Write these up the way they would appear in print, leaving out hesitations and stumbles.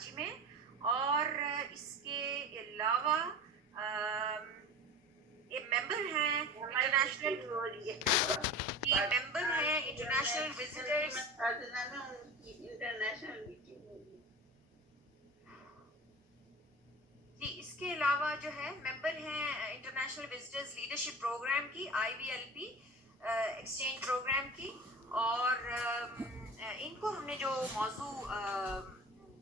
कराची में, और इसके अलावा ये मेंबर हैं इंटरनेशनल विजिटर्स। जी, इसके अलावा जो है मेंबर हैं इंटरनेशनल विजिटर्स लीडरशिप प्रोग्राम की, IVLP एक्सचेंज प्रोग्राम की, और इनको हमने जो मौजू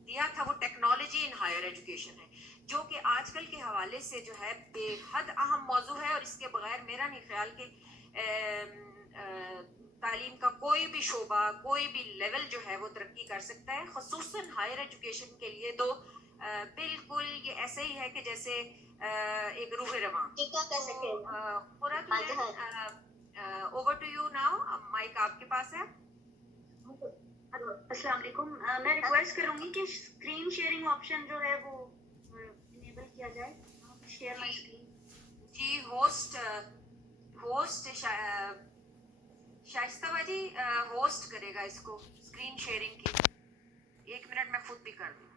दिया था वो टेक्नोलॉजी इन हायर एजुकेशन है, जो कि आजकल के हवाले से जो है बेहद अहम मौजू है, और इसके बगैर मेरा नहीं ख्याल कि तालीम का कोई भी शोबा, कोई भी लेवल जो है वो तरक्की कर सकता है। ख़ुसूसन हायर एजुकेशन के लिए तो बिल्कुल ये ऐसे ही है कि जैसे एक रूह रवां। Over to you now, mic आपके पास है। अस्सलाम वालेकुम, मैं रिक्वेस्ट करूंगी कि स्क्रीन शेयरिंग ऑप्शन जो है वो इनेबल किया जाए। Share my screen. जी, होस्ट शाइस्ता बाजी होस्ट करेगा इसको, स्क्रीन शेयरिंग की। 1 मिनट मैं खुद भी कर दूँ।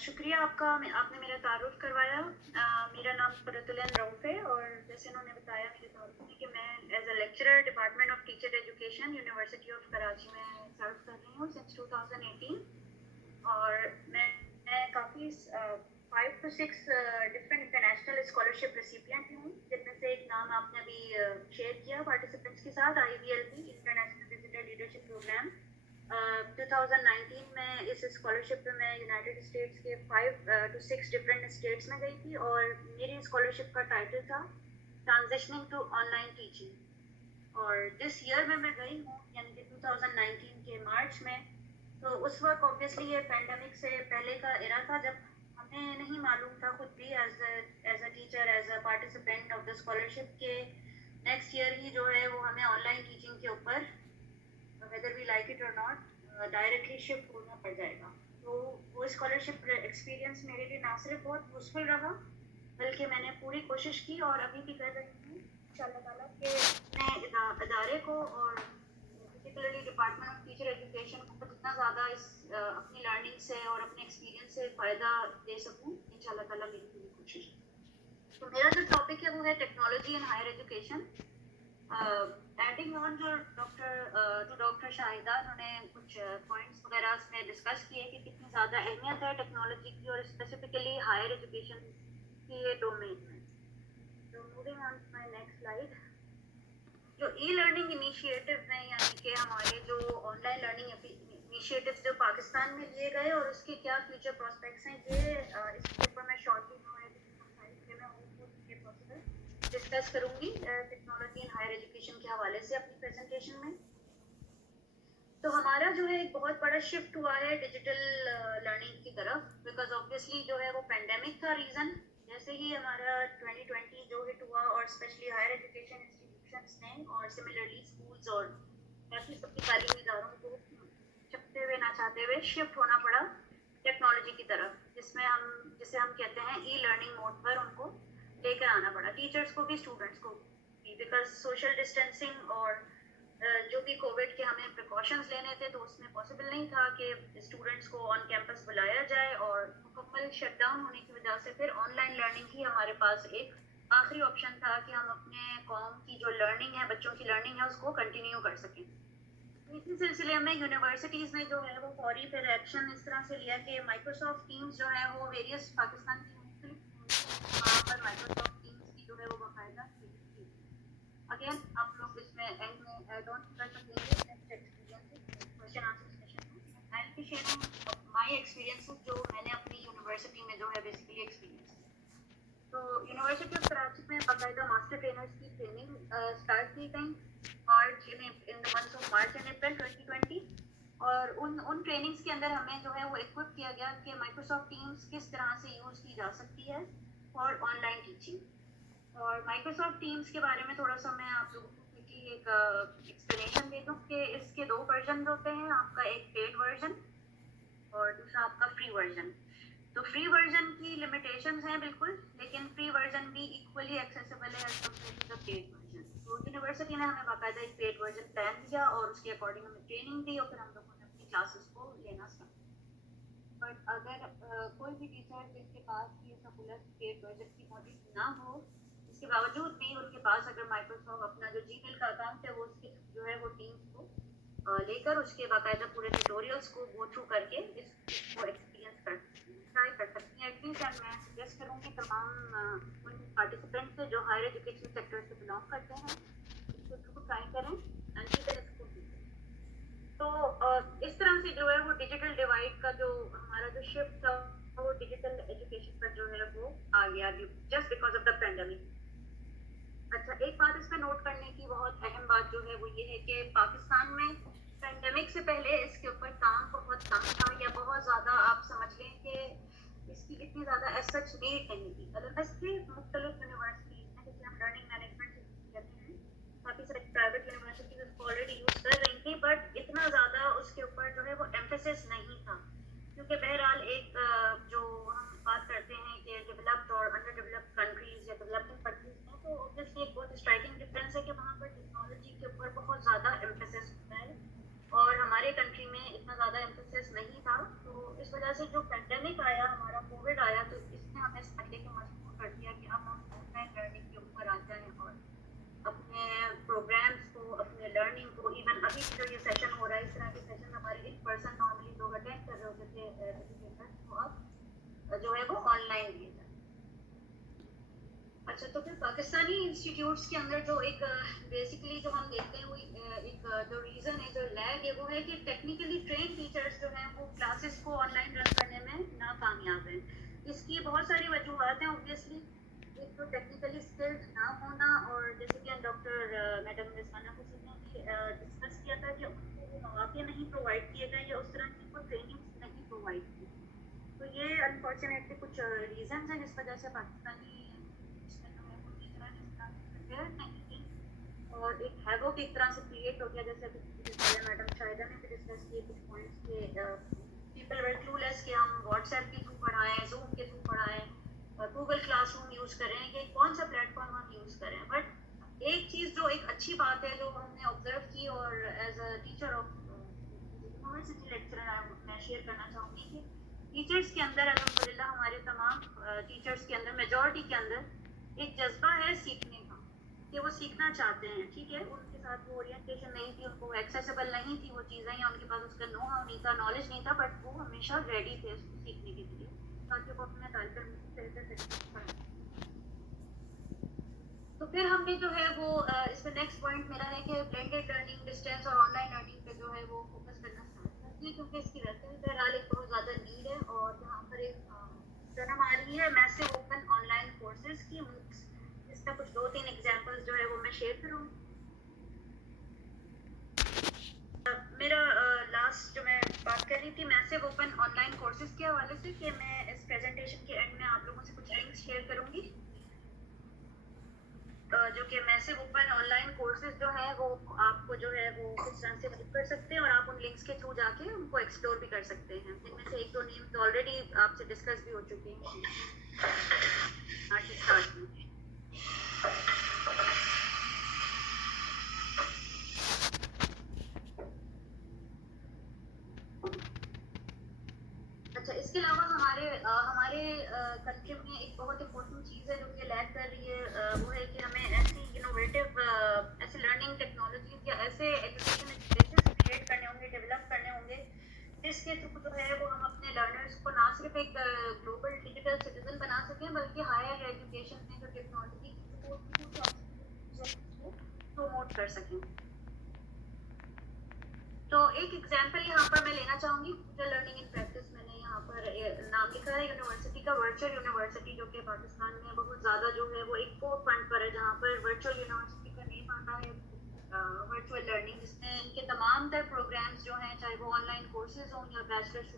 शुक्रिया आपका, आपने मेरा तारुफ करवाया। मेरा नाम फरतुलन रऊफ है, और जैसे उन्होंने बताया मेरे तारुफ में कि मैं as a lecturer department of teacher education university of Karachi में सर्व कर रही हूँ सिंस 2018, और मैं काफ़ी 5 to 6 different international scholarship recipient हूँ, जिनमें से एक नाम आपने अभी शेयर किया पार्टिसिपेंट्स के साथ, IVLP international visitor leadership program. 2019 में इस स्कॉलरशिप पे मैं यूनाइटेड स्टेट्स के 5 to 6 डिफरेंट स्टेट्स में गई थी, और मेरी स्कॉलरशिप का टाइटल था ट्रांजिशनिंग टू ऑनलाइन टीचिंग। और जिस ईयर में मैं गई हूँ, यानी कि 2019 के मार्च में, तो उस वक्त ऑब्वियसली ये पैंडमिक से पहले का एरा था, जब हमें नहीं मालूम था खुद भी as a teacher, as a participant of the scholarship के नेक्स्ट ईयर ही जो है वो हमें ऑनलाइन टीचिंग के ऊपर whether we like it or not directly shift होना पड़ जाएगा। तो वो स्कॉलरशिप एक्सपीरियंस मेरे लिए ना सिर्फ बहुत यूजफुल रहा, बल्कि मैंने पूरी कोशिश की और अभी भी कर रही हूँ इंशाल्लाह ताला कि मैं इदारे को और particularly department of teacher education को जितना ज़्यादा इस अपनी लर्निंग से और अपने एक्सपीरियंस से फ़ायदा दे सकूँ, इंशाल्लाह ताला मेरी पूरी कोशिश। तो मेरा जो टॉपिक है वो है technology in higher education. Adding on जो डॉक्टर शाहिदा, उन्होंने कुछ पॉइंट्स वगैरह में डिस्कस किए कि कितनी ज़्यादा अहमियत है टेक्नोलॉजी की, और स्पेसिफिकली हायर एजुकेशन के डोमेन में। तो moving on to my next slide, जो ई लर्निंग इनिशिएटिव हैं, यानी कि हमारे जो ऑनलाइन लर्निंग इनिशिएटिव्स जो पाकिस्तान में लिए गए और उसके क्या फ्यूचर प्रोस्पेक्ट्स हैं, ये इसके ऊपर मैं शॉर्टली डिस्कस करूंगी टेक्नोलॉजी इन हायर एजुकेशन के हवाले से अपनी प्रेजेंटेशन में। तो हमारा जो है एक बहुत बड़ा शिफ्ट हुआ है डिजिटल लर्निंग की तरफ, बिकॉज ऑब्वियसली जो है वो पेंडेमिक था रीज़न। जैसे ही हमारा 2020 जो हिट हुआ, और स्पेशली हायर एजुकेशन इंस्टीट्यूशंस ने और सिमिलरली स्कूल्स और बाकी सबकी तालीमी इदारों को चकते हुए ना चाहते हुए शिफ्ट होना पड़ा टेक्नोलॉजी की तरफ, जिसे हम कहते हैं ई लर्निंग मोड पर उनको लेकर आना पड़ा, टीचर्स को भी स्टूडेंट्स को भी, बिकॉज सोशल डिस्टेंसिंग और जो भी कोविड के हमें प्रिकॉशंस लेने थे, तो उसमें पॉसिबल नहीं था कि स्टूडेंट्स को ऑन कैंपस बुलाया जाए, और मुकम्मल शटडाउन होने की वजह से फिर ऑनलाइन लर्निंग ही हमारे पास एक आखिरी ऑप्शन था कि हम अपने कौम की जो लर्निंग है, बच्चों की लर्निंग है, उसको कंटिन्यू कर सकें। इसी सिलसिले में यूनिवर्सिटीज़ ने जो है वो फौरी फिर एक्शन इस तरह से लिया कि माइक्रोसॉफ्ट टीम्स जो है वो वेरियस पाकिस्तान की वहाँ पर माइक्रोसॉफ्ट टीम्स की जो है वो बाकायदा अगेन आप लोग इसमें एंड में ऐड ऑन कर सकेंगे क्वेश्चन आंसर सेशन में। I will be sharing my experiences जो मैंने अपनी यूनिवर्सिटी में जो है बेसिकली एक्सपीरियंस किया। तो यूनिवर्सिटी ऑफ कराची में बाकायदा मास्टर ट्रेनर्स की ट्रेनिंग स्टार्ट की गई in the months of March and April 2020, और उन ट्रेनिंग्स के अंदर हमें जो है वो इक्विप किया गया कि माइक्रोसॉफ्ट टीम्स किस तरह से यूज़ की जा सकती है और ऑनलाइन टीचिंग। और माइक्रोसॉफ्ट टीम्स के बारे में थोड़ा सा मैं आप लोगों को क्विकली एक एक्सप्लेनेशन दे दूँ कि इसके 2 वर्जन होते हैं, आपका एक पेड वर्जन और दूसरा आपका फ्री वर्जन। तो फ्री वर्जन की लिमिटेशंस हैं बिल्कुल, लेकिन फ्री वर्जन भी इक्वली एक्सेसिबल है as compared to the paid version. तो यूनिवर्सिटी ने हमें बाकायदा एक पेड वर्जन प्लान दिया और उसके अकॉर्डिंग हमें ट्रेनिंग दी, और फिर हम लोगों ने अपनी क्लासेस को लेना स्टार्ट। बट अगर कोई भी टीचर जिसके पास ये सहूलत के प्रोजेक्ट की मौजूद ना हो, इसके बावजूद भी उनके पास अगर माइक्रोसॉफ्ट अपना जो जीमेल का अकाउंट है वो उसके जो है वो टीम्स को लेकर उसके बाकायदा पूरे ट्यूटोरियल्स को गो थ्रू करके इसको एक्सपीरियंस कर ट्राई कर सकती हैं एटलीस्ट। एंड मैं सजेस्ट करूँगी तमाम उन पार्टिसिपेंट से जो हायर एजुकेशन सेक्टर से बिलोंग करते हैं, इसको जरूर ट्राई करें एंड इवन इसको। तो इस तरह से जो है वो डिजिटल डिवाइड का जो हमारा जो शिफ्ट था वो डिजिटल एजुकेशन पर जो है वो आ गया just because of the pandemic. अच्छा, एक बात इस पर नोट करने की बहुत अहम बात जो है वो ये है कि पाकिस्तान में पेंडेमिक से पहले इसके ऊपर काम बहुत कम था, या बहुत ज़्यादा आप समझ लें कि इसकी इतनी ज़्यादा एज सच नीड नहीं थी। अदरवाइज के मुख्तलिफ यूनिवर्सिटीज़ में जैसे हम लर्निंग मैनेजमेंट कहते हैं, काफ़ी सारी प्राइवेट यूनिवर्सिटीज़ उसको ऑलरेडी यूज़ कर रही थी, बट इतना ज़्यादा उसके ऊपर जो है वो एम्फेसिस नहीं था, क्योंकि बहरहाल एक जो हम बात करते हैं कि डेवलप्ड और अंडर डेवलप्ड कंट्रीज़ या डेवलपिंग कंट्रीज़ में, तो ऑब्वियसली एक बहुत स्ट्राइकिंग डिफरेंस है कि वहाँ पर टेक्नोलॉजी के ऊपर बहुत ज़्यादा एम्फेसिस होता है और हमारे कंट्री में इतना ज़्यादा एम्फेसिस नहीं था। तो इस वजह से जो पेंडेमिक आया, हमारा कोविड आया, तो इसने हमें समझने के मजबूर कर दिया कि अब हम ऑनलाइन लर्निंग के ऊपर आ जाएँ और अपने प्रोग्राम्स को, अपने लर्निंग को, इवन अभी जो ये सेशन हो रहा है, इस तरह के सेशन हमारे इन पर्सन नॉर्मली लोग अटेंड कर रहे होते थे एजुकेटर्स, तो अब जो है वो ऑनलाइन दिए जाए। अच्छा, तो फिर पाकिस्तानी इंस्टीट्यूट्स के अंदर जो एक बेसिकली जो हम देखते हैं वो एक जो रीज़न है, जो लैग है, वो है कि टेक्निकली ट्रेन टीचर्स जो हैं वो क्लासेस को ऑनलाइन रन करने में नाकामयाब हैं। इसकी बहुत सारी वजूहत हैं ऑब्वियसली। एक तो टेक्निकली स्किल्ड ना होना, और जैसे कि डॉक्टर मैडम रिजवाना हुसैन ने भी डिस्कस किया था कि उनको वो मौके नहीं प्रोवाइड किए गए या उस तरह की कोई ट्रेनिंग नहीं प्रोवाइड की। तो ये अनफॉर्चुनेटली कुछ रीजंस हैं जिस वजह से पाकिस्तानी इसमें जो है वो टीचर इस तरह से प्रिपेयर नहीं थी, और एक हैवोक एक तरह से क्रिएट हो गया, जैसे मैडम शायदा ने भी डिस्कस किए कुछ पॉइंट्स के पीपल वर क्लूलेस कि हम व्हाट्सएप के थ्रू पढ़ाएं, जूम के थ्रू पढ़ाएं, गूगल क्लासरूम यूज़ करें, कि कौन सा प्लेटफॉर्म हम यूज़ करें। बट एक चीज़ जो एक अच्छी बात है जो हमने ऑब्जर्व की, और as a teacher of university lecturer मैं शेयर करना चाहूँगी कि टीचर्स के अंदर अल्हम्दुलिल्लाह हमारे तमाम टीचर्स के अंदर, मेजॉरिटी के अंदर एक जज्बा है सीखने का, कि वो सीखना चाहते हैं। ठीक है, उनके साथ वो ओरिएंटेशन नहीं थी, उनको एक्सेसिबल नहीं थी वो चीज़ें, या उनके पास उसका नो हाउ नहीं था, नॉलेज नहीं था, बट वो हमेशा रेडी थे उसको सीखने के लिए, ताकि वो अपने तालिब पढ़ें। तो फिर हमने जो है वो इसमें नेक्स्ट पॉइंट मेरा है कि ब्लेंडेड लर्निंग, डिस्टेंस और ऑनलाइन लर्निंग पे जो है वो फोकस करना स्टार्ट कर दिया, क्योंकि इसकी वैसे भी बहरहाल एक बहुत ज़्यादा नीड है, और यहाँ पर एक जन्म आ रही है मैसिव ओपन ऑनलाइन कोर्सेज की, इसका कुछ 2-3 एग्जांपल्स जो है वो मैं शेयर करूँगी। मेरा लास्ट जो मैं बात कर रही थी मैसिव ओपन ऑनलाइन कोर्सेज के हवाले से, कि मैं इस प्रेजेंटेशन के एंड में आप लोगों से कुछ लिंक्स शेयर करूँगी, जो कि मैसिव ओपन ऑनलाइन कोर्सेज जो है वो आपको जो है वो किस तरह से मदद कर सकते हैं, और आप उन लिंक्स के थ्रू जाके उनको एक्सप्लोर भी कर सकते हैं। इनमें से 1-2 नेम्स ऑलरेडी आपसे डिस्कस भी हो चुके हैं आज के स्टार्ट में। अच्छा, इसके अलावा हमारे कंट्री में एक बहुत इम्पोर्टेंट चीज़ है जो कि लैग कर रही है, वो है कि हमें ऐसी इनोवेटिव ऐसे लर्निंग टेक्नोलॉजीज या ऐसे एजुकेशन स्पेसेस क्रिएट करने होंगे, डेवलप करने होंगे, जिसके थ्रू जो है वो हम अपने लर्नर्स को ना सिर्फ एक ग्लोबल डिजिटल सिटीजन बना सकें, बल्कि हायर एजुकेशन में जो टेक्नोलॉजी को प्रमोट कर सकें। तो एक एग्जांपल यहाँ पर मैं लेना चाहूँगी, डिजिटल लर्निंग इन प्रैक्टिस। मैंने यहाँ पर नाम लिखा है यूनिवर्सिटी का, वर्चुअल यूनिवर्सिटी, जो कि पाकिस्तान में बहुत ज़्यादा जो है वो एक कोर फंड पर है, जहाँ पर वर्चुअल यूनिवर्सिटी का नेम आता है वर्चुअल लर्निंग, जिसमें इनके तमाम तर प्रोग्राम्स जो हैं, चाहे वो ऑनलाइन कोर्सेज हों या बैचलर्स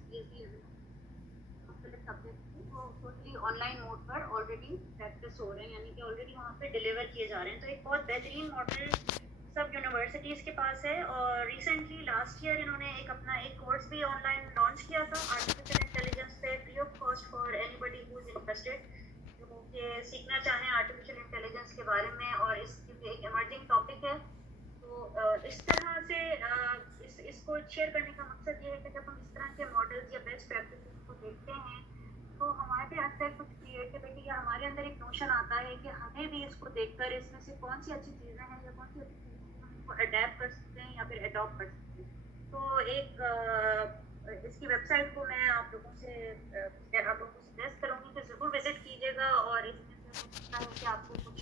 मुख्तलिफ सब्जेक्ट, वो टोटली ऑनलाइन मोड पर ऑलरेडी प्रैक्टिस हो रहे हैं, यानी कि ऑलरेडी वहाँ पे डिलीवर किए जा रहे हैं। तो एक बहुत बेहतरीन मॉडल सब यूनिवर्सिटीज़ के पास है, और रिसेंटली लास्ट ईयर इन्होंने एक कोर्स भी ऑनलाइन लॉन्च किया था आर्टिफिशियल इंटेलिजेंस पे, free of cost for anybody who is interested, जो कि सीखना चाहें आर्टिफिशियल इंटेलिजेंस के बारे में, और इसकी एक इमर्जिंग टॉपिक है। तो इस तरह से इसको शेयर करने का मकसद ये है कि जब हम इस तरह के मॉडल्स या बेस्ट प्रैक्टिसेस को देखते हैं तो हमारे अंदर कुछ क्रिएटिविटी या हमारे अंदर एक नोशन आता है कि हमें भी इसको देखकर इसमें से कौन सी अच्छी चीज़ें हैं या कौन सी अच्छी चीज़ें हम इसको अडेप्ट कर सकते हैं या फिर अडॉप्ट कर सकते हैं। तो इसकी वेबसाइट को मैं आप लोगों को सजेस्ट करूँगी कि ज़रूर विजिट कीजिएगा और इसमें से हो सकता है कि आपको कुछ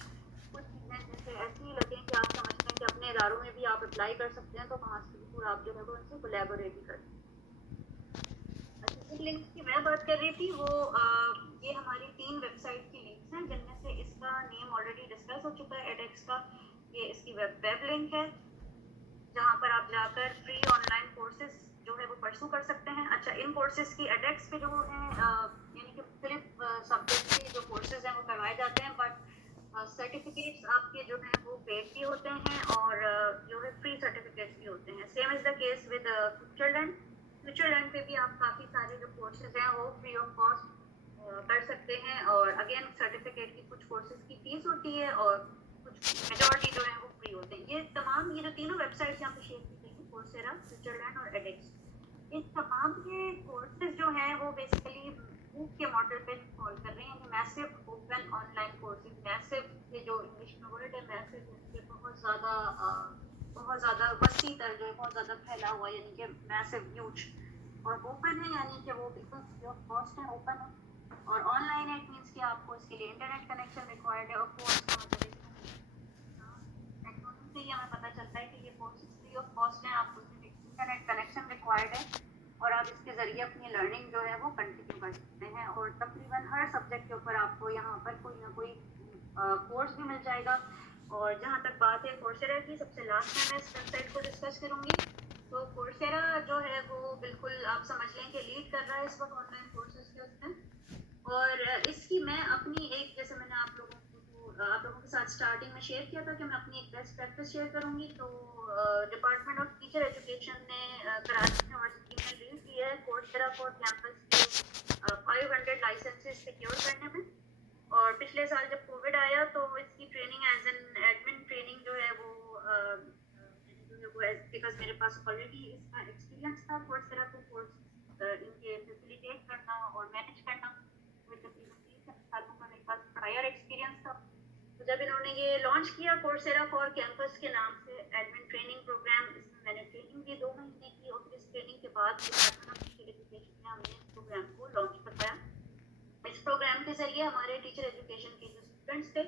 कुछ चीज़ें जैसे ऐसी लगें कि आप समझते हैं कि अपने इदारों में भी आप अप्लाई कर सकते हैं, तो वहाँ से बिल्कुल आप जो है वो उनसे कोलैबोरेट भी कर सकते हैं। अच्छा, जिन लिंक्स की मैं बात कर रही थी वो ये हमारी 3 वेबसाइट की लिंक्स हैं, जिनमें से इसका नेम ऑलरेडी डिस्कस हो चुका है एडेक्स का। ये इसकी वेब लिंक है जहाँ पर आप जाकर फ्री ऑनलाइन कोर्सेज जो है वो परसू कर सकते हैं। अच्छा, इन कोर्सेज की एडेक्स पे जो है यानी कि मुख्तलिफ सब्जेक्ट के जो कोर्सेज हैं वो करवाए जाते हैं, बट सर्टिफिकेट्स आपके जो हैं वो पेड भी होते हैं और जो है फ्री सर्टिफिकेट्स भी होते हैं। Same is the case with Futureland पे भी आप काफ़ी सारे जो कोर्सेज हैं वो फ्री ऑफ कॉस्ट कर सकते हैं और अगेन सर्टिफिकेट की कुछ कोर्सेज की फीस होती है और कुछ मेजॉरिटी जो है वो फ्री होते हैं। ये जो तीनों वेबसाइट्स यहाँ पे शेयर की गई हैं, कोर्सेरा, फ्यूचरलैंड और एडेक्स, इन तमाम के कोर्सेज जो हैं वो बेसिकली मूव के मॉडल पे फॉलो कर रहे हैं। Massive open online courses, massive ये जो इंग्लिश में वर्ड है मैसिव, ये बहुत ज़्यादा वसी तर जो है बहुत ज़्यादा फैला हुआ, यानी कि मैसिव ह्यूज, और ओपन है यानी कि वो बिल्कुल फ्री ऑफ कॉस्ट है, ओपन है। और ऑनलाइन है, इट मीन्स कि आपको इसके लिए इंटरनेट कनेक्शन रिक्वायर्ड है। और कोर्स का मतलब टेक्नोलॉजी से ही हमें पता चलता है कि ये कोर्सेज फ्री ऑफ कॉस्ट है, आपको सिर्फ इंटरनेट कनेक्शन रिक्वायर्ड है और आप इसके ज़रिए अपनी लर्निंग जो है वो कंटिन्यू कर सकते हैं। और तकरीबन हर सब्जेक्ट के ऊपर आपको यहाँ पर कोई ना कोई कोर्स भी मिल जाएगा। और जहाँ तक बात है कोर्सेरा की, सबसे लास्ट में मैं इस वेबसाइट को डिस्कस करूँगी। तो कोर्सेरा जो है वो बिल्कुल आप समझ लें कि लीड कर रहा है इस वक्त ऑनलाइन कोर्सेज के उसमें। और इसकी मैं अपनी एक, जैसे मैंने आप लोगों के साथ स्टार्टिंग में शेयर किया था कि मैं अपनी एक बेस्ट प्रैक्टिस शेयर करूँगी, तो डिपार्टमेंट ऑफ टीचर एजुकेशन ने कराची यूनिवर्सिटी में लीड किया है कोर्सेरा फॉर कैंपस के 500 लाइसेंसेस सिक्योर करने में। और पिछले साल जब कोविड आया तो इसकी training as an admin training जो है वो बिकॉज मेरे पास ऑलरेडी इसका एक्सपीरियंस था कोर्सेरा को कोर्स इनके फैसिलिटेट करना और मैनेज करना, तकरीबन 3 सालों का मेरे पास प्रायर एक्सपीरियंस था। तो जब इन्होंने ये लॉन्च किया कोर्सेरा फॉर कैंपस के नाम से एडमिन ट्रेनिंग प्रोग्राम, इसमें मैंने ट्रेनिंग की 2 महीने की और फिर इस ट्रेनिंग के बाद डिपार्टमेंट ऑफ टीचर एजुकेशन ने हमने इस प्रोग्राम को लॉन्च करवाया। इस प्रोग्राम के जरिए हमारे टीचर एजुकेशन के जो स्टूडेंट्स थे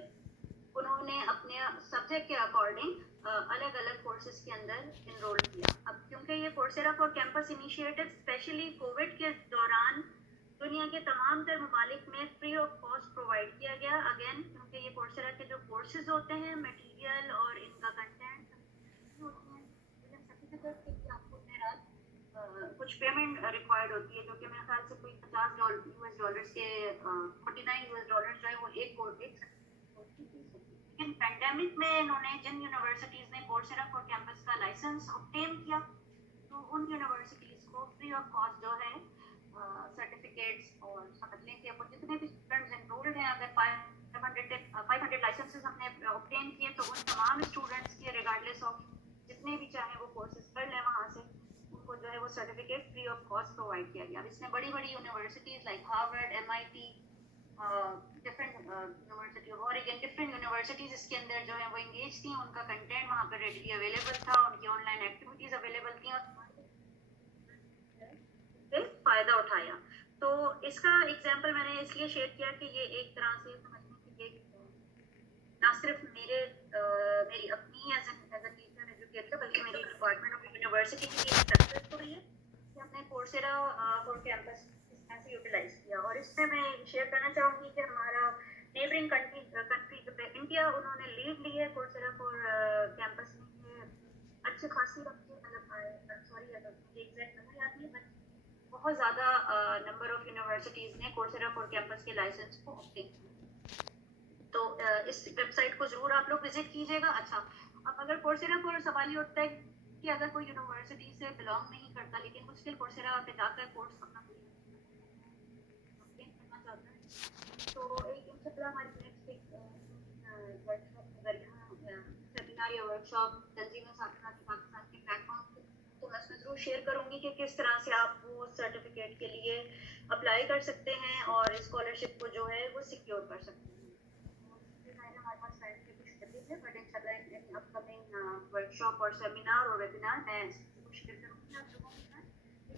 उन्होंने अपने सब्जेक्ट के अकॉर्डिंग अलग अलग कोर्सेज के अंदर इनरोल किया। अब क्योंकि ये Coursera for campus initiative specially Covid के दौरान दुनिया के तमाम तर ममालिक में फ्री ऑफ कॉस्ट प्रोवाइड किया गया, अगेन क्योंकि ये कोर्सेरा के जो कोर्सेज होते हैं, मटेरियल और इनका कंटेंट होती हैं, सर्टिफिकेट के लिए आपको कुछ पेमेंट रिक्वायर्ड होती है, जो कि मेरे ख्याल से कोई $50 के 49 US डॉलर जो है वो एक लेकिन पैंडेमिक में इन्होंने जिन यूनिवर्सिटीज ने कोर्सेरा फॉर कैंपस का लाइसेंस ऑब्टेन किया तो उन यूनिवर्सिटीज को फ्री ऑफ कॉस्ट जो है सर्टिफिकेट्स और समझ लें कि वो जितने भी स्टूडेंट्स एनरोल्ड हैं, अगर 500 लाइसेंसेस हमने ऑब्टेन किए तो उन तमाम स्टूडेंट्स के रिगार्डलेस ऑफ जितने भी चाहें वो कोर्सेज कर लें वहाँ से, उनको जो है वो certificate free of cost provide किया गया। अब इसमें बड़ी बड़ी universities like Harvard, MIT, different university of Oregon, different universities इसके अंदर जो है वो इंगेज थी, उनका कंटेंट वहाँ पर रेडली अवेलेबल था, उनकी ऑनलाइन एक्टिविटीज़ अवेलेबल थी और फ़ायदा उठाया। तो इसका एग्जाम्पल मैंने इसलिए शेयर किया कि ये एक तरह से समझने की ना सिर्फ मेरी अपनी एज ए टीचर एजुकेटर बल्कि मेरी डिपार्टमेंट ऑफ यूनिवर्सिटी की भी सक्सेस हो रही है कि हमने कोर्सेरा फॉर कैंपस इस तरह से यूटिलाइज किया। और इसमें मैं शेयर करना चाहूँगी कि हमारा नेबरिंग कंट्री जो है इंडिया, उन्होंने लीड ली है कोर्सेरा फॉर कैंपस में। अच्छी खासी एग्जैक्ट नहीं आती है, बहुत ज़्यादा नंबर ऑफ यूनिवर्सिटीज़ ने कोर्सेरा फॉर कैंपस के लाइसेंस को ऑब्टेन किया। तो इस वेबसाइट को ज़रूर आप लोग विजिट कीजिएगा। अच्छा, अब अगर कोर्सेरा पर सवाल ये उठता है कि अगर कोई यूनिवर्सिटी से बिलोंग नहीं करता लेकिन वो स्टिल कोर्सेरा पे जाकर कोर्स अपना करना चाहता है, तो एक इंशाल्लाह हमारी नेक्स्ट एक वर्कशॉप अगर यहाँ सेमिनार या वर्कशॉप तंजीम साथना के पाकिस्तान के प्लेटफॉर्म तो मैं उसमें ज़रूर शेयर करूँगी कि किस तरह से आप वो सर्टिफिकेट के लिए अप्लाई कर सकते हैं और स्कॉलरशिप को जो है वो सिक्योर कर सकते हैं। हमारे पास साइंटिफिक स्टडीज है, बट इंशाल्लाह इन अपकमिंग वर्कशॉप और सेमिनार और वेबिनार मैं इसको शेयर करूँगी आप लोगों के साथ।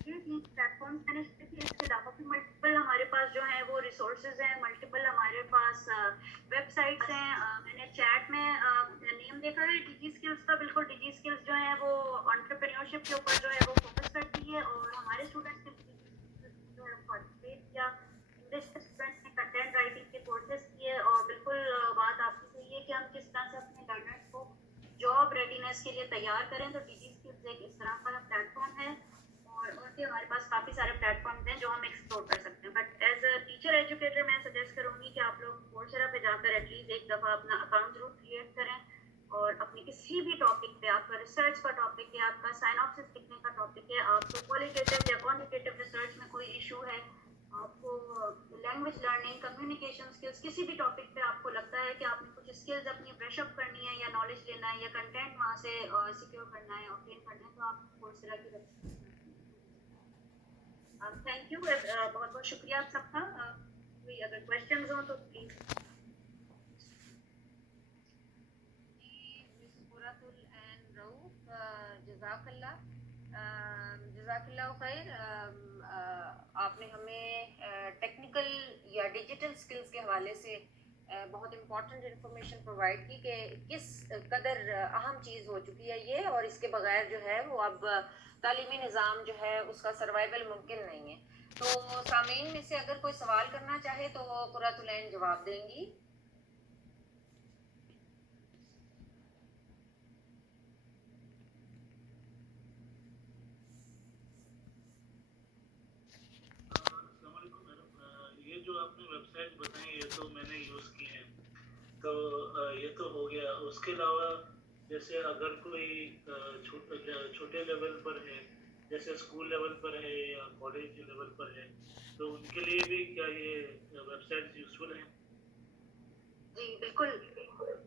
ये 3 प्लेटफॉर्म्स मैंने शेयर किए, इसके अलावा भी मल्टीपल हमारे पास जो है वो रिसोर्सेज हैं, मल्टीपल हमारे पास वेबसाइट्स हैं। मैंने चैट में नेम देखा है डिजी स्किल्स का, बिल्कुल डिजी स्किल्स जो है वो एंटरप्रेन्योरशिप के ऊपर जो है वो फोकस करती है और हमारे स्टूडेंट्स के जो है पार्टिसिपेट किया। इंग्लिश के स्टूडेंट्स ने कंटेंट राइटिंग के कोर्सेज किए और बिल्कुल बात आपकी सही है कि हम किस तरह से अपने लर्नर्स को जॉब रेडीनेस के लिए तैयार करें। तो डिजी स्किल्स एक इस तरह का प्लेटफॉर्म है और भी हमारे पास काफ़ी सारे प्लेटफॉर्म्स हैं जो हम एक्सप्लोर कर सकते हैं। But as a teacher educator मैं सजेस्ट करूँगी कि आप लोग कोर्सेरा पे जाकर एटलीस्ट एक दफ़ा अपना अकाउंट जरूर क्रिएट करें और अपने किसी भी टॉपिक पे, आपका रिसर्च का टॉपिक है, आपका साइनॉप्सिस लिखने का टॉपिक है, आपको क्वालिटेटिव या क्वांटिटेटिव रिसर्च में कोई इशू है, आपको लैंग्वेज लर्निंग, कम्युनिकेशन स्किल्स, किसी भी टॉपिक पे आपको लगता है कि आपने कुछ स्किल्स अपनी ब्रश अप करनी है या नॉलेज लेना है या कंटेंट वहाँ से सिक्योर करना है, ऑब्टेन करना है, तो आप कोर्सेरा की वेबसाइट। थैंक यू, बहुत बहुत शुक्रिया आप सबका। कोई अगर क्वेश्चंस हो तो प्लीज। जज़ाकल्लाह खैर। आपने हमें टेक्निकल या डिजिटल स्किल्स के हवाले से बहुत इम्पॉर्टेंट इंफॉर्मेशन प्रोवाइड की कि किस कदर अहम चीज़ हो चुकी है ये, और इसके बगैर जो है वो अब तालीमी निज़ाम जो है उसका सर्वाइवल मुमकिन नहीं है। तो सामीन में से अगर कोई सवाल करना चाहे तो कुर्रतुल-ऐन जवाब देंगी। ये जो आपने वेबसाइट बताई ये तो मैंने यूज़ की है, तो ये तो हो गया। उसके अलावा जैसे अगर कोई छोटे लेवल पर है, जैसे स्कूल लेवल पर है या कॉलेज लेवल पर है, तो उनके लिए भी क्या ये वेबसाइट यूज़फुल है? जी बिल्कुल,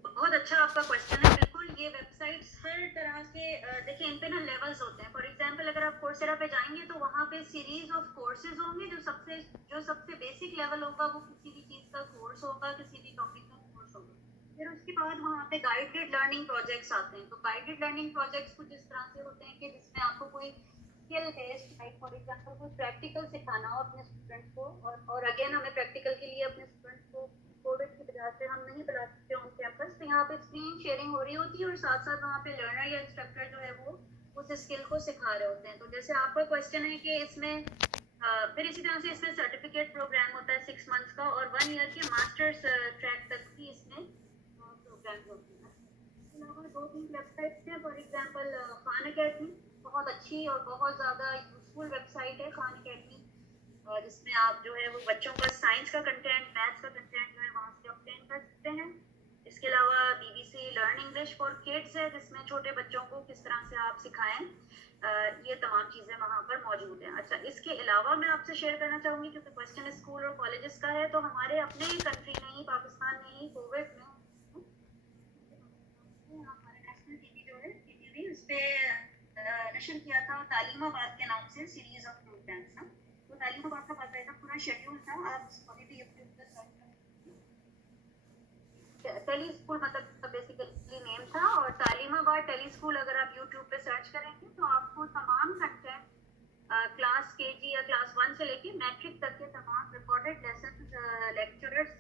बहुत अच्छा आपका क्वेश्चन है। बिल्कुल ये वेबसाइट्स हर तरह के देखिए इन पे ना लेवल्स होते हैं। फॉर एग्जांपल अगर आप कोर्सेरा पे जाएंगे तो वहाँ पे सीरीज ऑफ कोर्सेज होंगे। जो सबसे बेसिक लेवल होगा वो किसी भी चीज़ का कोर्स होगा, किसी भी टॉपिक का कोर्स होगा। फिर उसके बाद वहाँ पे गाइडेड लर्निंग प्रोजेक्ट्स आते हैं। तो गाइडेड लर्निंग प्रोजेक्ट्स कुछ इस तरह से होते हैं कि जिसमें आपको कोई skill based, like for example कोई प्रैक्टिकल सिखाना हो अपने स्टूडेंट्स को, और अगेन हमें प्रैक्टिकल के लिए अपने स्टूडेंट्स को कोविड की वजह से हम नहीं बुला सकते ऑन कैंपस, तो यहाँ पे स्क्रीन शेयरिंग हो रही होती है और साथ साथ वहाँ पे लर्नर या इंस्ट्रक्टर जो है वो उस स्किल को सिखा रहे होते हैं। तो जैसे आपका क्वेश्चन है कि इसमें फिर इसी तरह से इसमें सर्टिफिकेट प्रोग्राम होता है 6 मंथ्स का और 1 ईयर के मास्टर्स ट्रैक तक भी इसमें प्रोग्राम होते हैं। इसके अलावा 2-3 वेबसाइट्स हैं। फॉर एग्जाम्पल खान अकेडमी बहुत अच्छी और बहुत ज़्यादा यूजफुल वेबसाइट है खान अकेडमी, जिसमें आप जो है वो बच्चों का साइंस का कंटेंट, मैथ्स का कंटेंट जो है वहाँ से ऑब्टेन कर सकते हैं। इसके अलावा BBC learn English for kids है, जिसमें छोटे बच्चों को किस तरह से आप सिखाएं, ये तमाम चीज़ें वहाँ पर मौजूद हैं। अच्छा, इसके अलावा मैं आपसे शेयर करना चाहूँगी क्योंकि क्वेश्चन स्कूल और कॉलेजेस का है, तो हमारे अपने ही कंट्री में ही, पाकिस्तान में ही, कोविड में हमारे नेशनल टीवी जो है TTV, उस पर नशर किया था तालीमाबाद के नाम से सीरीज ऑफ प्रोग्राम्स। तो तालीमाबाद का बाकायदा पूरा शेड्यूल था। आप अभी भी यूट्यूब पर सर्च कर, टेली स्कूल मतलब बेसिकली नेम था, और तालीमाबाद टेली स्कूल अगर आप यूट्यूब पे सर्च करेंगे तो आपको तमाम कंटेंट क्लास KG या क्लास 1 से लेके मैट्रिक तक के तमाम recorded lesson, lecturers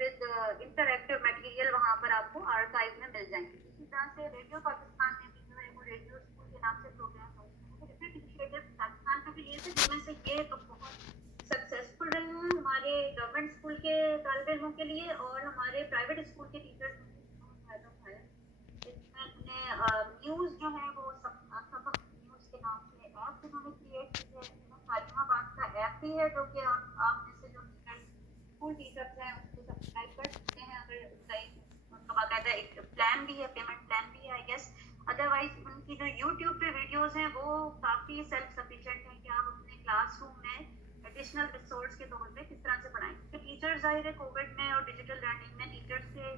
with interactive material वहाँ पर आपको आर्काइव में मिल जाएंगे। इसी तरह से रेडियो पाकिस्तान में भी जो है वो रेडियो स्कूल के नाम से प्रोग्राम होते हैं। डिफरेंट इनिशिएटिव पाकिस्तान में भी लिए थे, जिनमें से ये तो बहुत सक्सेसफुल रहे हैं हमारे गवर्नमेंट स्कूल के तालिब इल्मों के लिए और हमारे प्राइवेट स्कूल के टीचर्स ने बहुत फायदा उठाया। इसमें न्यूज़ जो है वो सबक न्यूज़ के नाम से ऐप उन्होंने क्रिएट की है। तालिमाबाद का ऐप भी है जो कि आप में से जो स्कूल टीचर्स हैं उसको सब्सक्राइब कर सकते हैं। अगर उनका बाकायदा एक प्लान भी है, पेमेंट प्लान भी है आई गेस। अदरवाइज उनकी जो यूट्यूब पे वीडियोस हैं वो काफ़ी सेल्फ सफिशिएंट है कि आप अपने क्लासरूम में एडिशनल रिसोर्स के तौर पे किस तरह से पढ़ाएंगे। तो टीचर्स जाहिर है कोविड में और डिजिटल लर्निंग में टीचर्स के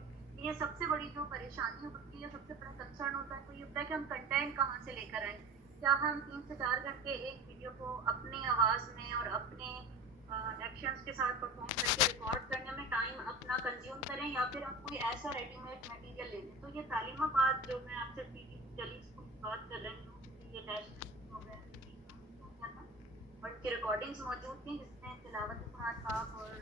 ये सबसे बड़ी जो परेशानी होती है, सबसे बड़ा कंसर्न होता है, तो ये होता है कि हम कंटेंट कहाँ से लेकर आएँ। کیا ہم 3 سے 4 گھنٹے ایک ویڈیو کو اپنی آواز میں اور اپنے ایکشنز کے ساتھ پرفارم کر کے ریکارڈ کرنے میں ٹائم اپنا کنزیوم کریں, یا پھر ہم کوئی ایسا ریڈی میڈ مٹیریل لے لیں؟ تو یہ تعلیمات جو میں آپ سے ٹیلی بات کر رہی ہوں, یہ نیشنل پروگرام اور ان کی ریکارڈنگس موجود تھیں جس میں تلاوت قرآن پاک اور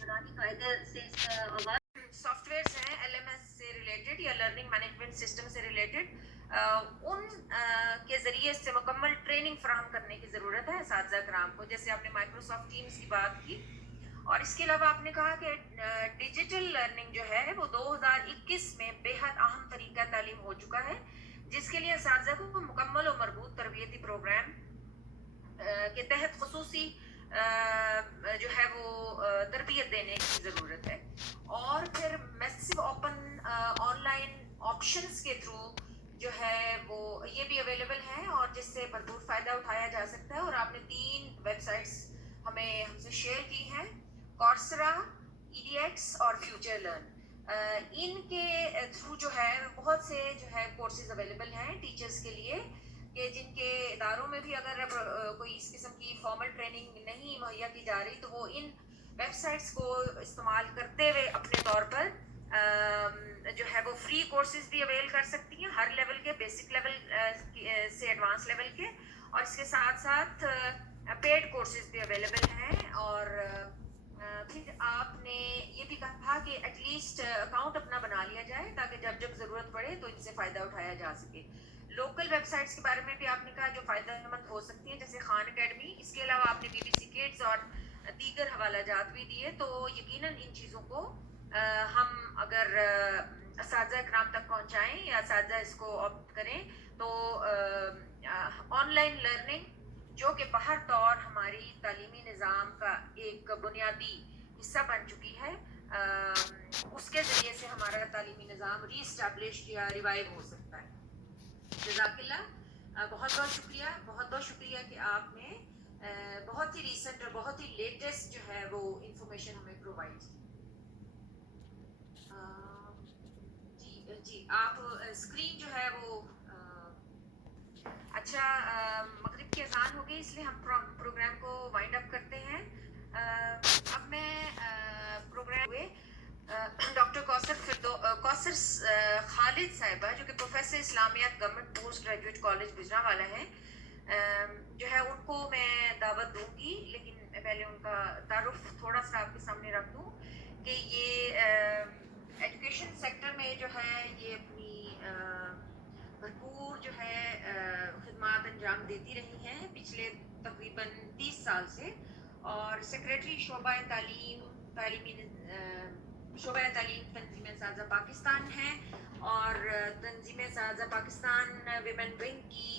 قرآنی قاعدے سے اس کا آغاز. سافٹ ویئرس ہیں ایل ایم ایس سے ریلیٹڈ یا لرننگ مینجمنٹ سسٹم سے ریلیٹڈ, ان کے ذریعے سے مکمل ٹریننگ فراہم کرنے کی ضرورت ہے اساتذہ کرام کو, جیسے آپ نے مائکروسافٹ ٹیمز کی بات کی. اور اس کے علاوہ آپ نے کہا کہ ڈیجیٹل لرننگ جو ہے وہ 2021 میں بے حد اہم طریقہ تعلیم ہو چکا ہے, جس کے لیے اساتذہ کو مکمل و مربوط تربیتی پروگرام کے تحت خصوصی جو ہے وہ تربیت دینے کی ضرورت ہے. اور پھر میسو اوپن آن لائن آپشنس کے تھرو جو ہے وہ یہ بھی اویلیبل ہیں اور جس سے بھرپور فائدہ اٹھایا جا سکتا ہے. اور آپ نے 3 ویب سائٹس ہم سے شیئر کی ہیں, کورسرا, EDX اور فیوچر لرن. ان کے تھرو جو ہے بہت سے جو ہے کورسز اویلیبل ہیں ٹیچرز کے لیے, کہ جن کے اداروں میں بھی اگر کوئی اس قسم کی فارمل ٹریننگ نہیں مہیا کی جا رہی تو وہ ان ویب سائٹس کو استعمال کرتے ہوئے اپنے طور پر جو ہے وہ فری کورسز بھی اویل کر سکتی ہیں, ہر لیول کے, بیسک لیول سے ایڈوانس لیول کے, اور اس کے ساتھ ساتھ پیڈ کورسز بھی اویلیبل ہیں. اور پھر آپ نے یہ بھی کہا کہ ایٹ لیسٹ اکاؤنٹ اپنا بنا لیا جائے تاکہ جب جب ضرورت پڑے تو ان سے فائدہ اٹھایا جا سکے. لوکل ویب سائٹس کے بارے میں بھی آپ نے کہا جو فائدہ مند ہو سکتی ہیں, جیسے خان اکیڈمی. اس کے علاوہ آپ نے BBC کڈز اور دیگر حوالہ جات بھی دیے, تو یقیناً ان چیزوں کو ہم اگر اساتذہ کرام تک پہنچائیں یا اساتذہ اس کو آپٹ کریں تو آن لائن لرننگ جو کہ بہر طور ہماری تعلیمی نظام کا ایک بنیادی حصہ بن چکی ہے, اس کے ذریعے سے ہمارا تعلیمی نظام ری اسٹیبلش یا ریوائیو ہو سکتا ہے. جزاک اللہ, بہت بہت شکریہ, بہت بہت شکریہ کہ آپ نے بہت ہی ریسنٹ اور بہت ہی لیٹسٹ جو ہے وہ انفارمیشن ہمیں پرووائڈ کی. جی آپ اسکرین جو ہے وہ اچھا, مغرب کی اذان ہو گئی اس لیے ہم پروگرام کو وائنڈ اپ کرتے ہیں. اب میں پروگرام ہوئے ڈاکٹر کوثر خالد صاحبہ جو کہ پروفیسر اسلامیات government post graduate college Gujranwala ہیں, جو ہے ان کو میں دعوت دوں گی, لیکن میں پہلے ان کا تعارف تھوڑا سا آپ کے سامنے رکھ دوں کہ یہ ایجوکیشن سیکٹر میں جو ہے یہ اپنی بھرپور جو ہے خدمات انجام دیتی رہی ہیں پچھلے تقریباً 30 سال سے, اور سیکریٹری شعبہ تعلیم تنظیم اساتذہ پاکستان ہیں, اور تنظیم اساتذہ پاکستان ویمن ونگ کی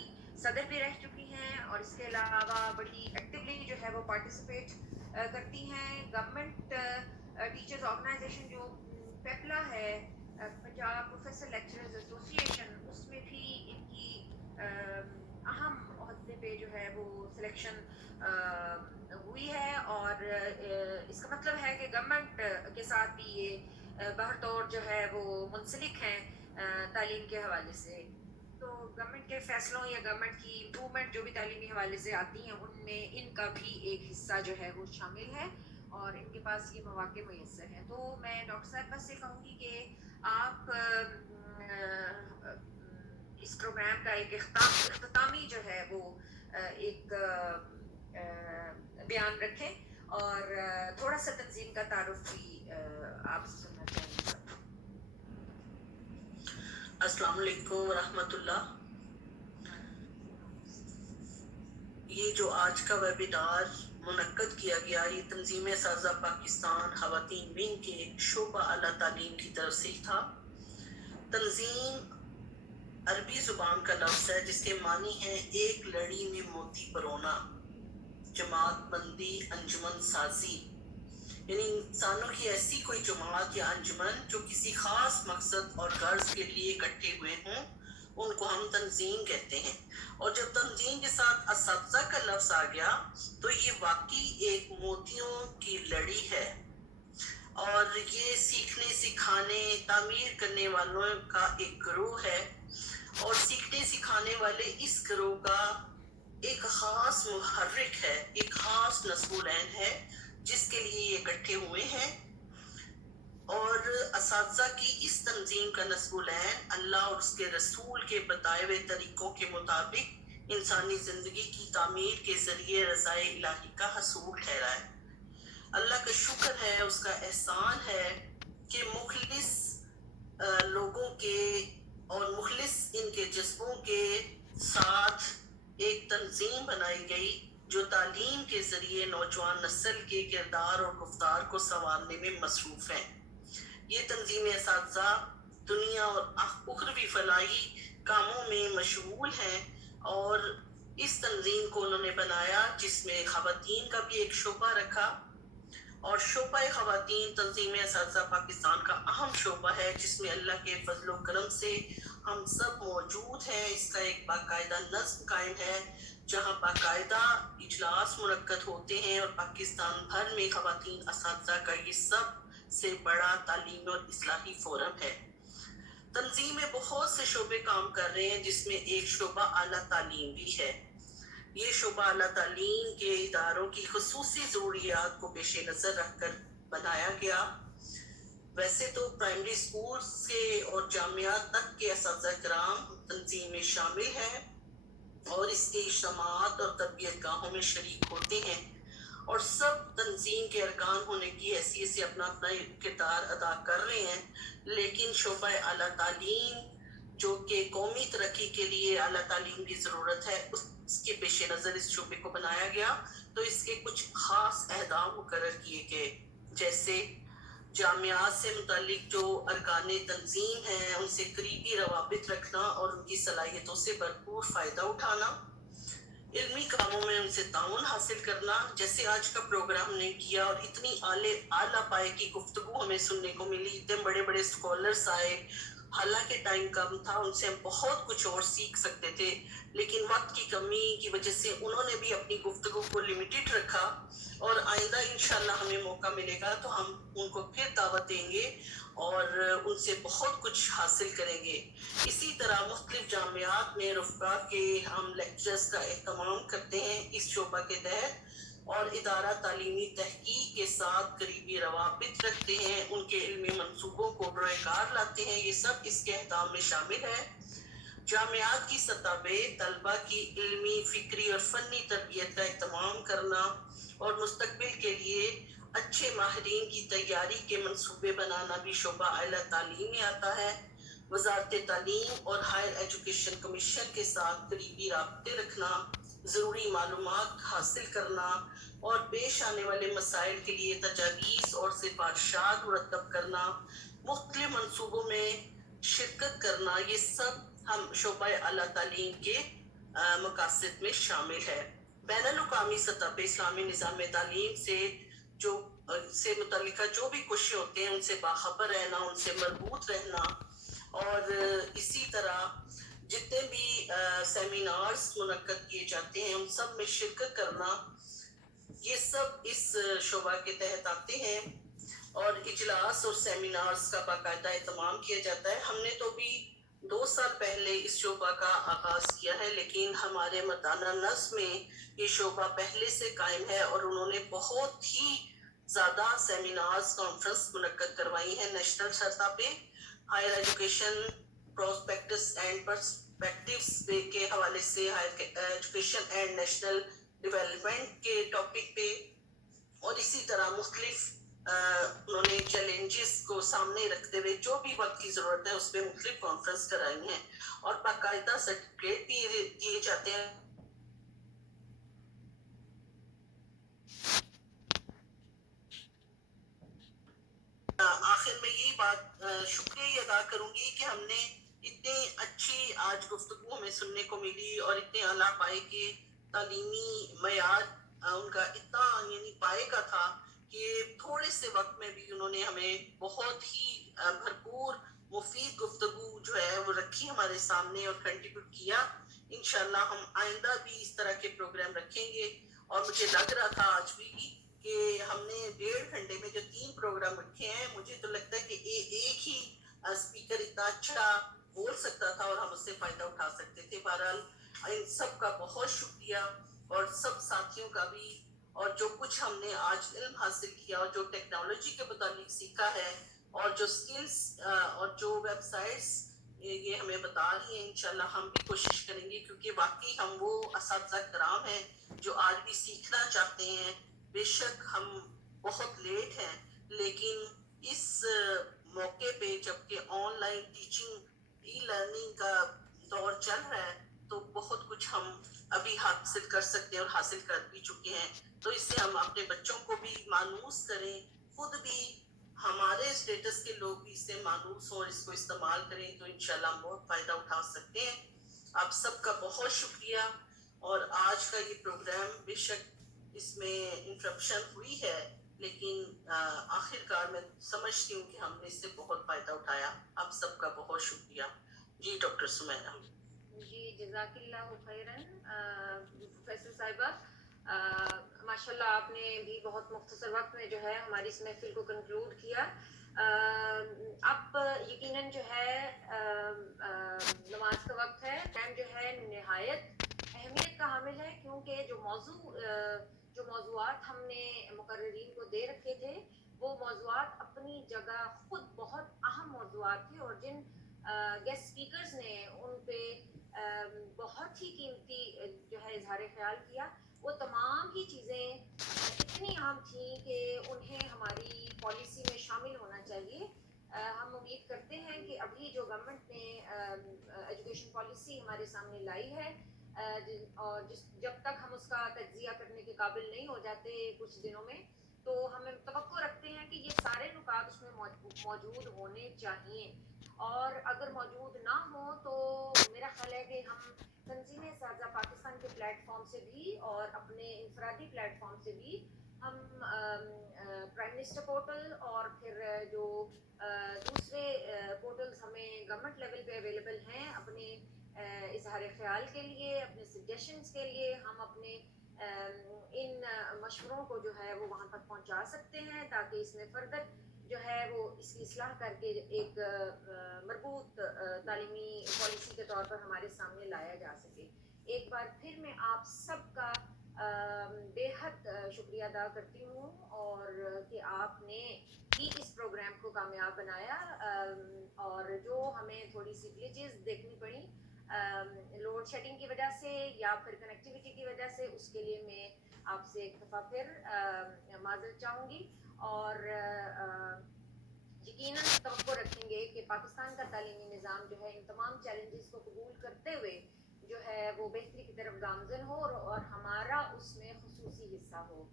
صدر بھی رہ چکی ہیں, اور اس کے علاوہ بڑی ایکٹیولی جو ہے وہ پارٹیسپیٹ کرتی ہیں. گورنمنٹ ٹیچرز آرگنائزیشن جو پیپلا ہے, پنجاب پروفیسر لیکچررز ایسوسی ایشن, اس میں بھی ان کی اہم عہدے پہ جو ہے وہ سلیکشن ہوئی ہے, اور اس کا مطلب ہے کہ گورنمنٹ کے ساتھ بھی یہ بہرطور جو ہے وہ منسلک ہیں تعلیم کے حوالے سے. تو گورنمنٹ کے فیصلوں یا گورنمنٹ کی امپرومنٹ جو بھی تعلیمی حوالے سے آتی ہیں ان میں ان کا بھی ایک حصہ جو ہے وہ شامل ہے, اور ان کے پاس یہ مواقع میسر ہیں. تو میں ڈاکٹر صاحب بس سے کہوں گی کہ آپ اس پروگرام کا ایک اختتامی جو ہے وہ ایک بیان رکھیں, اور تھوڑا سا تنظیم کا تعارف بھی آپ سے سننا چاہیں گے. السلام علیکم ورحمۃ اللہ. یہ جو آج کا ویبینار منعقد کیا گیا یہ تنظیم اساتذہ پاکستان خواتین ونگ کے شعبہ اعلیٰ تعلیم کی طرف سے تھا. تنظیم عربی زبان کا لفظ ہے جس کے معنی ہے ایک لڑی میں موتی پرونا, جماعت بندی, انجمن سازی, یعنی انسانوں کی ایسی کوئی جماعت یا انجمن جو کسی خاص مقصد اور غرض کے لیے اکٹھے ہوئے ہوں, ان کو ہم تنظیم کہتے ہیں. اور جب تنظیم کے ساتھ اساتذہ کا لفظ آ گیا تو یہ واقعی ایک موتیوں کی لڑی ہے, اور یہ سیکھنے, سکھانے, تعمیر کرنے والوں کا ایک گروہ ہے, اور سیکھنے سکھانے والے اس گروہ کا ایک خاص محرک ہے، ایک خاص نصب العین ہے جس کے لیے یہ اکٹھے ہوئے ہیں. اور اساتذہ کی اس تنظیم کا نصب العین اللہ اور اس کے رسول کے بتائے ہوئے طریقوں کے مطابق انسانی زندگی کی تعمیر کے ذریعے رضائے الہی کا حصول ٹھہرا ہے. اللہ کا شکر ہے، اس کا احسان ہے کہ مخلص لوگوں کے اور مخلص ان کے جذبوں کے ساتھ ایک تنظیم بنائی گئی جو تعلیم کے ذریعے نوجوان نسل کے کردار اور گفتار کو سنوارنے میں مصروف ہیں. یہ تنظیم اساتذہ دنیا اور اخروی فلاحی کاموں میں مشغول ہیں اور اس تنظیم کو انہوں نے بنایا جس میں خواتین کا بھی ایک شعبہ رکھا. اور شعبہ خواتین تنظیم اساتذہ پاکستان کا اہم شعبہ ہے جس میں اللہ کے فضل و کرم سے ہم سب موجود ہیں. اس کا ایک باقاعدہ نظم قائم ہے جہاں باقاعدہ اجلاس منعقد ہوتے ہیں اور پاکستان بھر میں خواتین اساتذہ کا یہ سب سے بڑا تعلیمی اور اصلاحی فورم ہے. تنظیم میں بہت سے شعبے کام کر رہے ہیں جس میں ایک شعبہ اعلیٰ تعلیم بھی ہے. یہ شعبہ اعلیٰ تعلیم کے اداروں کی خصوصی ضروریات کو پیش نظر رکھ کر بنایا گیا. ویسے تو پرائمری اسکول سے اور جامعات تک کے اساتذہ کرام تنظیم میں شامل ہیں اور اس کے اجتماعات اور تربیت گاہوں میں شریک ہوتے ہیں اور سب تنظیم کے ارکان ہونے کی حیثیت سے اپنا اپنا کردار ادا کر رہے ہیں. لیکن شعبہ اعلیٰ تعلیم جو کہ قومی ترقی کے لیے اعلیٰ تعلیم کی ضرورت ہے اس کے پیش نظر اس شعبے کو بنایا گیا. تو اس کے کچھ خاص اہداف مقرر کیے گئے، جیسے جامعات سے متعلق جو ارکان تنظیم ہیں ان سے قریبی روابط رکھنا اور ان کی صلاحیتوں سے بھرپور فائدہ اٹھانا، علمی کاموں میں ان سے تعاون حاصل کرنا جیسے آج کا پروگرام نے کیا اور اتنی اعلیٰ پائے کی گفتگو ہمیں سننے کو ملی. اتنے بڑے بڑے اسکالرس آئے، حالانکہ ٹائم کم تھا، ان سے ہم بہت کچھ اور سیکھ سکتے تھے لیکن وقت کی کمی کی وجہ سے انہوں نے بھی اپنی گفتگو کو لمیٹڈ رکھا. اور آئندہ انشاءاللہ ہمیں موقع ملے گا تو ہم ان کو پھر دعوت دیں گے اور ان سے بہت کچھ حاصل کریں گے. اسی طرح مختلف جامعات میں رفقا کے ہم لیکچرز کا اہتمام کرتے ہیں اس شعبہ کے تحت اور ادارہ تعلیمی تحقیق کے ساتھ قریبی روابط رکھتے ہیں، ان کے علمی منصوبوں کو بروئے کار لاتے ہیں. یہ سب اس کے اہتمام میں شامل ہے. جامعات کی سطح پہ طلبہ کی علمی، فکری اور فنی تربیت کا اہتمام کرنا اور مستقبل کے لیے اچھے ماہرین کی تیاری کے منصوبے بنانا بھی شعبہ اعلیٰ تعلیم میں آتا ہے. وزارت تعلیم اور ہائر ایجوکیشن کمیشن کے ساتھ قریبی رابطے رکھنا، ضروری معلومات حاصل کرنا اور پیش آنے والے مسائل کے لیے تجاویز اور سفارشات مرتب کرنا، مختلف منصوبوں میں شرکت کرنا، یہ سب ہم شعبہ اعلیٰ تعلیم کے مقاصد میں شامل ہے. بین الاقوامی سطح پہ اسلامی نظام تعلیم سے متعلقہ جو بھی کوششیں ہوتے ہیں ان سے باخبر رہنا، ان سے مربوط رہنا اور اسی طرح جتنے بھی سیمینارز منعقد کیے جاتے ہیں ان سب میں شرکت کرنا، یہ سب اس شعبہ کے تحت آتے ہیں. اور اجلاس اور سیمینارز کا باقاعدہ اہتمام کیا جاتا ہے. ہم نے تو بھی 2 سال پہلے اس شعبہ کا آغاز کیا ہے لیکن ہمارے متانہ نظم میں یہ شعبہ پہلے سے قائم ہے اور انہوں نے بہت ہی زیادہ سیمینارز کانفرنس منعقد کروائی ہیں نیشنل سطح پہ. Higher education prospects and perspectives کے حوالے سے higher education and national development کے ٹاپک پہ اور اسی طرح مختلف انہوں نے چیلنجز کو سامنے رکھتے ہوئے جو بھی وقت کی ضرورت ہے اس پہ مختلف کانفرنس کرائی ہیں اور باقاعدہ سرٹیفکیٹ بھی دیے جاتے ہیں. آخر میں یہی بات شکریہ ادا کروں گی کہ ہم نے اتنی اچھی آج گفتگو ہمیں سننے کو ملی اور اتنے اعلیٰ پائے کے تعلیمی معیار ان کا اتنا یعنی پائے کا تھا کہ تھوڑے سے وقت میں بھی انہوں نے ہمیں بہت ہی بھرپور مفید گفتگو جو ہے وہ رکھی ہمارے سامنے اور کنٹریبیوٹ کیا. انشاءاللہ ہم آئندہ بھی اس طرح کے پروگرام رکھیں گے اور مجھے لگ رہا تھا آج بھی کہ ہم نے 1.5 گھنٹے میں جو 3 پروگرام رکھے ہیں مجھے تو لگتا ہے کہ ایک ہی اسپیکر اتنا اچھا بول سکتا تھا اور ہم اس سے فائدہ اٹھا سکتے تھے. بہرحال ان سب کا بہت شکریہ اور سب ساتھیوں کا بھی, اور جو کچھ ہم نے آج علم حاصل کیا اور جو ٹیکنالوجی کے متعلق سیکھا ہے اور جو سکلز اور جو ویب سائٹس یہ ہمیں بتا رہی ہیں, انشاءاللہ ہم بھی کوشش کریں گے, کیونکہ واقعی ہم وہ اساتذہ کرام ہیں جو آج بھی سیکھنا چاہتے ہیں. بے شک ہم بہت لیٹ ہیں, لیکن اس موقع پہ جبکہ on line teaching e learning کا دور چل رہا ہے تو بہت کچھ ہم ابھی حاصل کر سکتے ہیں اور حاصل کر بھی چکے ہیں. تو اس سے ہم اپنے بچوں کو بھی مانوس کریں, خود بھی ہمارے اسٹیٹس کے لوگ بھی اس سے مانوس ہوں اور اس کو استعمال کریں, تو انشاءاللہ ہم بہت فائدہ اٹھا سکتے ہیں. آپ سب کا بہت شکریہ. اور آج کا یہ پروگرام بے شک اس میں انٹرپشن ہوئی ہے, لیکن آخر کار میں سمجھتی ہوں کہ ہم نے اس سے بہت فائدہ اٹھایا. آپ سب کا بہت شکریہ. جی ڈاکٹر سمیرہ. جی جزاک اللہ خیراً پروفیسر صاحبہ. ماشاءاللہ آپ نے بھی بہت مختصر وقت میں جو ہے ہماری اس محفل کو کنکلوڈ کیا. اب یقیناً جو ہے نماز کا وقت ہے. ٹائم جو ہے نہایت اہمیت کا حامل ہے, کیونکہ جو موضوعات ہم نے مقررین کو دے رکھے تھے وہ موضوعات اپنی جگہ خود بہت اہم موضوعات تھے, اور جن گیسٹ اسپیکرز نے ان پہ بہت ہی قیمتی جو ہے اظہار خیال کیا, وہ تمام ہی چیزیں اتنی اہم تھیں کہ انہیں ہماری پالیسی میں شامل ہونا چاہیے. ہم امید کرتے ہیں کہ ابھی جو گورنمنٹ نے ایجوکیشن پالیسی ہمارے سامنے لائی ہے, اور جب تک ہم اس کا تجزیہ کرنے کے قابل نہیں ہو جاتے کچھ دنوں میں, تو ہمیں توقع رکھتے ہیں کہ یہ سارے نکات اس میں موجود ہونے چاہیے. اور اگر موجود نہ ہوں تو میرا خیال ہے کہ ہم تنظیم اساتذہ پاکستان کے پلیٹ فارم سے بھی اور اپنے انفرادی پلیٹ فارم سے بھی ہم پرائم منسٹر پورٹل اور پھر جو دوسرے پورٹلز ہمیں گورنمنٹ لیول پہ اویلیبل ہیں اپنے اظہار خیال کے لیے, اپنے سجیشنز کے لیے, ہم اپنے ان مشوروں کو جو ہے وہ وہاں تک پہنچا سکتے ہیں, تاکہ اس میں فردر جو ہے وہ اس کی اصلاح کر کے ایک مربوط تعلیمی پالیسی کے طور پر ہمارے سامنے لایا جا سکے. ایک بار پھر میں آپ سب کا بے حد شکریہ ادا کرتی ہوں, اور کہ آپ نے بھی اس پروگرام کو کامیاب بنایا. اور جو ہمیں تھوڑی سی گلیچز دیکھنی پڑی لوڈ شیڈنگ کی وجہ سے یا پھر کنیکٹیوٹی کی وجہ سے, اس کے لیے میں آپ سے ایک دفعہ پھر معذرت چاہوں گی. اور یقیناً توقع رکھیں گے کہ پاکستان کا تعلیمی نظام جو ہے ان تمام چیلنجز کو قبول کرتے ہوئے جو ہے وہ بہتری کی طرف گامزن ہو, اور ہمارا اس میں خصوصی حصہ ہو.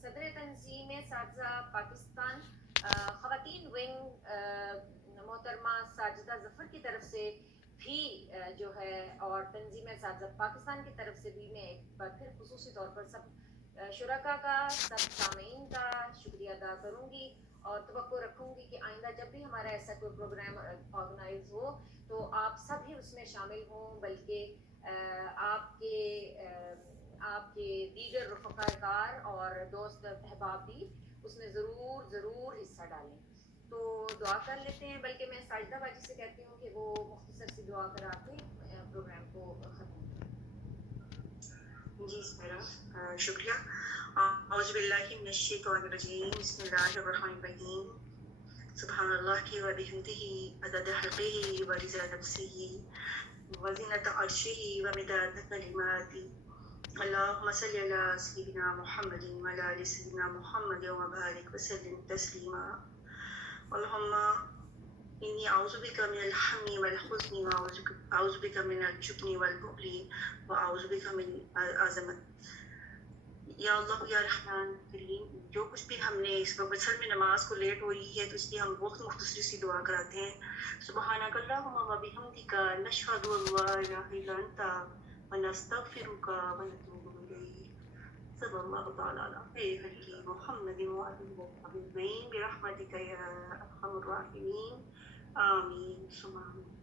صدر تنظیم اساتذہ پاکستان خواتین ونگ محترمہ ساجدہ ظفر کی طرف سے بھی جو ہے, اور تنظیم اساتذہ پاکستان کی طرف سے بھی میں ایک بار پھر خصوصی طور پر سب شرکا کا, سب سامعین کا شکریہ ادا کروں گی, اور توقع رکھوں گی کہ آئندہ جب بھی ہمارا ایسا کوئی پروگرام آرگنائز ہو تو آپ سب ہی اس میں شامل ہوں, بلکہ آپ کے دیگر رفقائے کار اور دوست احباب بھی اس میں ضرور حصہ ڈالیں. تو دعا کر لیتے ہیں, بلکہ میں ساجدہ باجی سے کہتی ہوں کہ وہ مختصر سی دعا کرا کے پروگرام کو ختم کریں. جی سمیرہ شکریہ. اعوذ باللہ من الشیطان الرجیم, بسم اللہ الرحمن الرحیم. سبحان اللہ و بحمدہ عدد خلقہ و رضا نفسہ و زینت عرشہ و مداد کلماتہ. اللہم صلی علی سیدنا محمد و علی آل سیدنا محمد و بارک وسلم تسلیما. اللہم انی اعوذ بک من الہم والحزن و اعوذ بک من الجبن والبخل و اعوذ بک من العظمت. یا اللہ یا رحمان کریم, جو کچھ بھی ہم نے اس وقت سر میں نماز کو لیٹ ہو رہی ہے تو اس لیے ہم بہت مختصر سی دعا کراتے ہیں. سبحانک اللہم و بحمدک نشہد ان لا الہ الا انت ونستغفرک ونتوب الیک. صلی اللہ تعالی علی خیر خلقہ محمد و آلہ وصحبہ اجمعین برحمتک یا ارحم الراحمین. آمین ثم آمین.